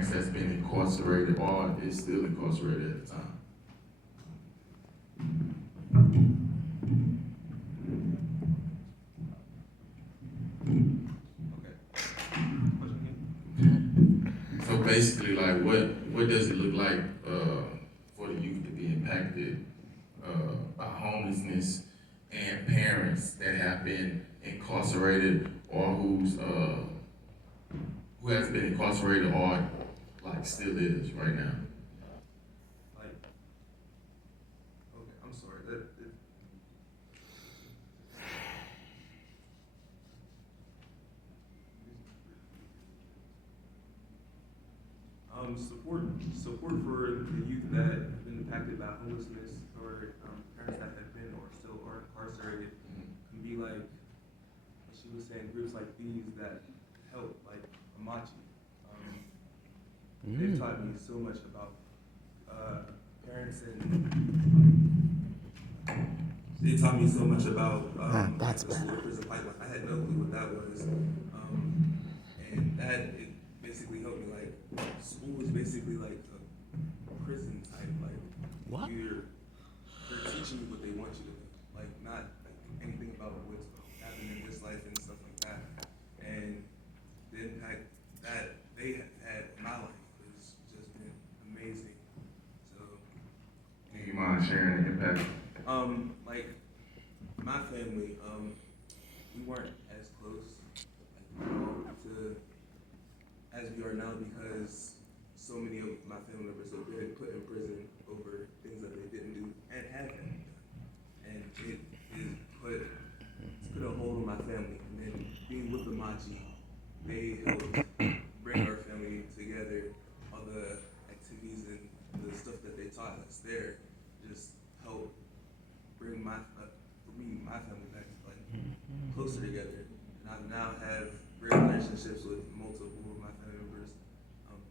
parents that's been incarcerated or is still incarcerated at the time. So basically, like, what does it look like for the youth to be impacted by homelessness and parents that have been incarcerated or who has been incarcerated or like still is right now? Like, okay, I'm sorry. Support for the youth that have been impacted by homelessness or parents that have been or still are incarcerated can be like what she was saying, groups like these that help, like Amachi. They've taught me so much about parents and they taught me so much about That's the school better. prison pipeline. I had no clue what that was, and that it basically helped me. Like school is basically like a prison type. Like What? they're teaching you what they want you to do. Like not like anything about what's happening in this life and stuff like that. And the impact that they have had in my life has just been amazing. So. Do you mind sharing the impact? Like my family, we weren't as close, like, to as we are now because so many of my family members have been put in prison over things that they didn't do and haven't done, and it's put a hold on my family. And then being with the Machi, they helped bring our family together. All the activities and the stuff that they taught us there just helped bring my family back like closer together. And I now have great relationships with multiple of my family members.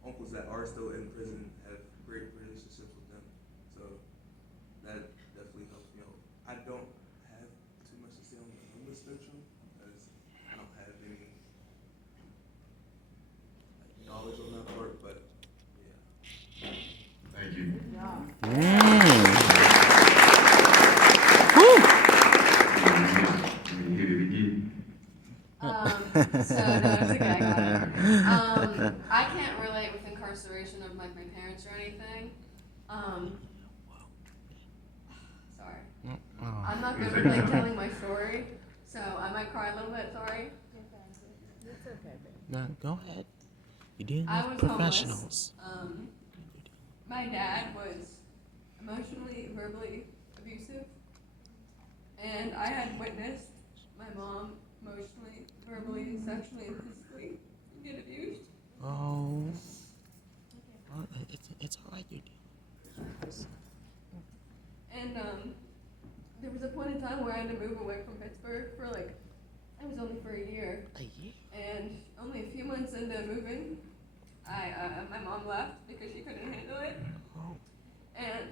Uncles that are still in prison have great relationships with them. So that definitely helps me out. I don't have too much to say on the homeless spectrum because I don't have any like, knowledge on that part, but yeah. Thank you. Let me hit it again. So no, it's okay, I got it. I can't relate with incarceration of like my parents or anything. Sorry. I'm not good with like telling my story, so I might cry a little bit, sorry. It's okay, babe. No, go ahead. You're dealing I with was professionals. homeless. My dad was emotionally, verbally abusive, and I had witnessed my mom emotionally, verbally, sexually, and physically get abused. Oh. Well, it's all right. You do. And there was a point in time where I had to move away from Pittsburgh for like, it was only for a year. A year? And only a few months into moving, my mom left because she couldn't handle it. Oh. And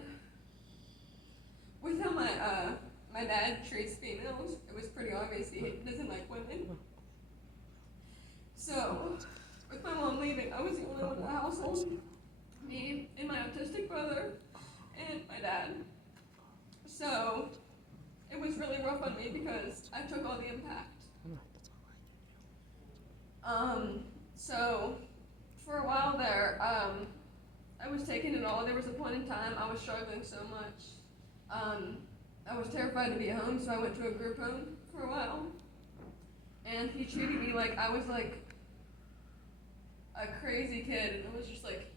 with how my dad treats females, it was pretty obvious he doesn't like women. So, with my mom leaving, I was the only one in the household. Me and my autistic brother and my dad. So, it was really rough on me because I took all the impact. So, for a while there, I was taking it all. There was a point in time I was struggling so much. I was terrified to be at home, so I went to a group home for a while. And he treated me like I was like a crazy kid, and it was just like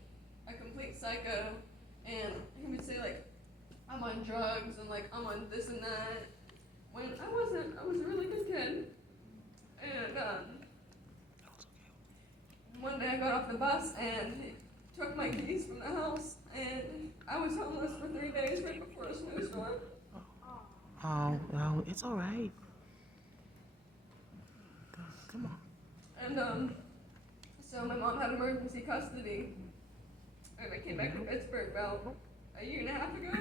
a complete psycho. And he would say like, I'm on drugs, and like I'm on this and that. When I wasn't, I was a really good kid. And one day I got off the bus and he took my keys from the house, and I was homeless for 3 days right before a snowstorm. Oh, well, it's all right. Come on. And so my mom had emergency custody, and I came back to Pittsburgh about a year and a half ago.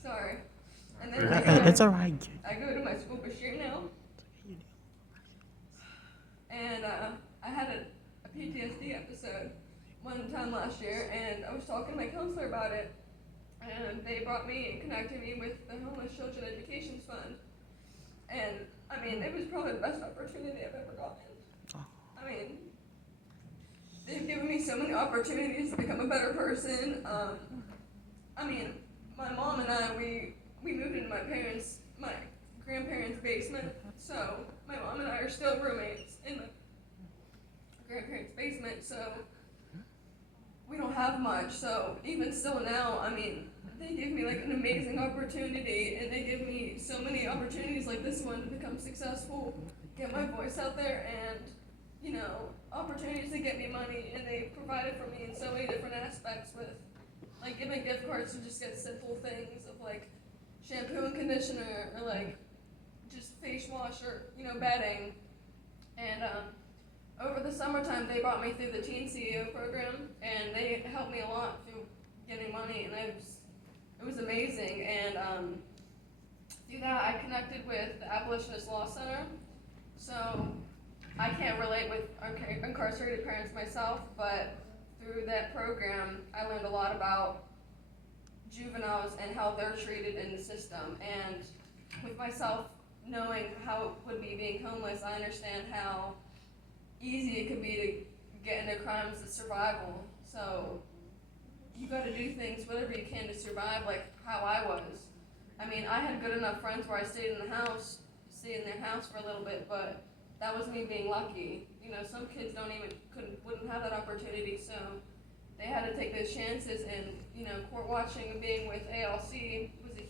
Sorry. And then It's all right. I go to my school Bashir now. And I episode one time last year, and I was talking to my counselor about it, and they brought me and connected me with the Homeless Children Education Fund. And I mean, it was probably the best opportunity I've ever gotten. I mean, they've given me so many opportunities to become a better person. I mean, my mom and I, we moved into my grandparents' basement. So my mom and I are still roommates in my grandparents' basement. So we don't have much. So even still now, I mean, they give me like an amazing opportunity, and they give me so many opportunities like this one to become successful, get my voice out there, and you know, opportunities to get me money, and they provided for me in so many different aspects with like giving gift cards to just get simple things of like shampoo and conditioner, or like just face wash, or you know, bedding. And over the summertime they brought me through the Teen CEO program, and they helped me a lot through getting money, and it was amazing. And through that I connected with the Abolitionist Law Center. So I can't relate with incarcerated parents myself, but through that program, I learned a lot about juveniles and how they're treated in the system. And with myself knowing how it would be being homeless, I understand how easy it could be to get into crimes of survival. So you got to do things, whatever you can, to survive, like how I was. I mean, I had good enough friends where I stayed in their house for a little bit, but that was me being lucky. You know, some kids wouldn't have that opportunity, so they had to take those chances. And you know, court watching and being with ALC was a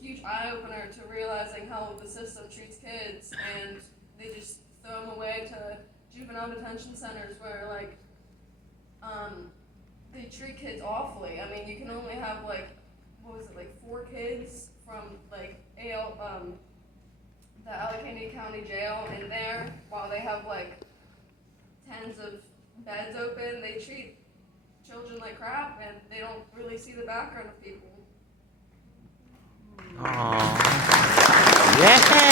huge eye opener to realizing how the system treats kids, and they just throw them away to juvenile detention centers where like they treat kids awfully. I mean, you can only have like 4 kids from like the Allegheny County Jail in there, while they have like tens of beds open. They treat children like crap, and they don't really see the background of people. Aww. Yeah.